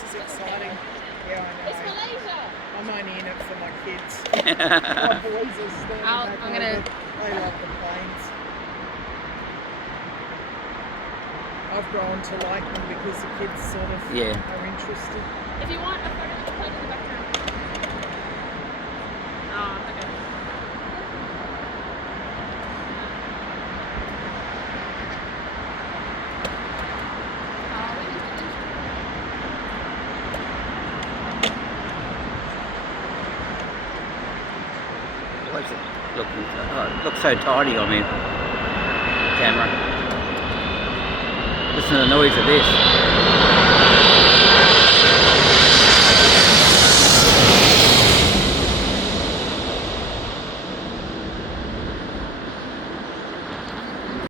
this is exciting. Yeah, I It's know. Malaysia. I'm only in it for my kids. My boys are standing back I'm gonna- over. They love the planes. I've grown to like them because the kids sort of are interested. If you want a photo of the plane in the background. Oh, okay. What's it looking? Oh, it looks so tidy on me. Camera. Listen to the noise of this.